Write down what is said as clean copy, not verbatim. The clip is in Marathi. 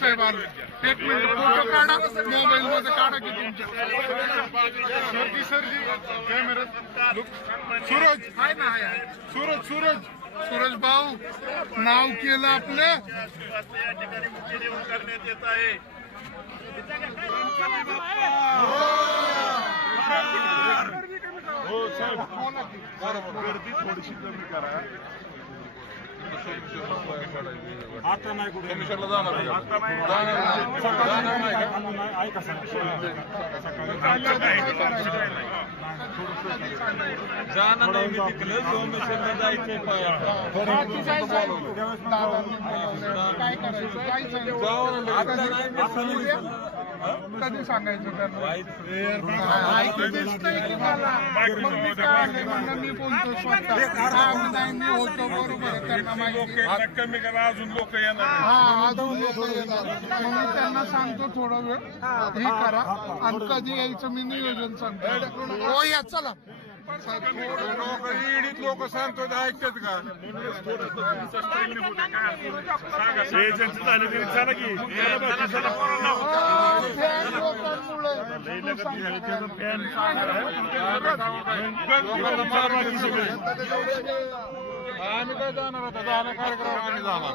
साहेब आलो. एक मिनिट फोटो काढा मोबाईल मध्ये काढा की तुमच्या सरजी कॅमेरा सूरज आहे ना सूरज भाऊ नाव केलं आपलं या ठिकाणी मुख्य जेवण करण्यात येत आहे. हो साहेब गर्दी थोडीशी कमी करा. आता नाही कुठे सोमेश्वरला जाणार आहे का? ऐका सर जाणार नाही मी तिकडे सोमेश्वरला जायचंय काय करायचं कधी सांगायचं त्यांना मी बोलतो स्वतः मी होतो बरोबर त्यांना माहिती कमी करा अजून लोक येणार. हा अजून लोक येणार मग मी त्यांना सांगतो थोडा वेळ हे करा आणि कधी यायचं मी नियोजन सांगतो. हो या चला लोक सांगतो ऐकतात का? चला की आम्ही काय जाणार आता कार्यक्रम आम्ही जाणार.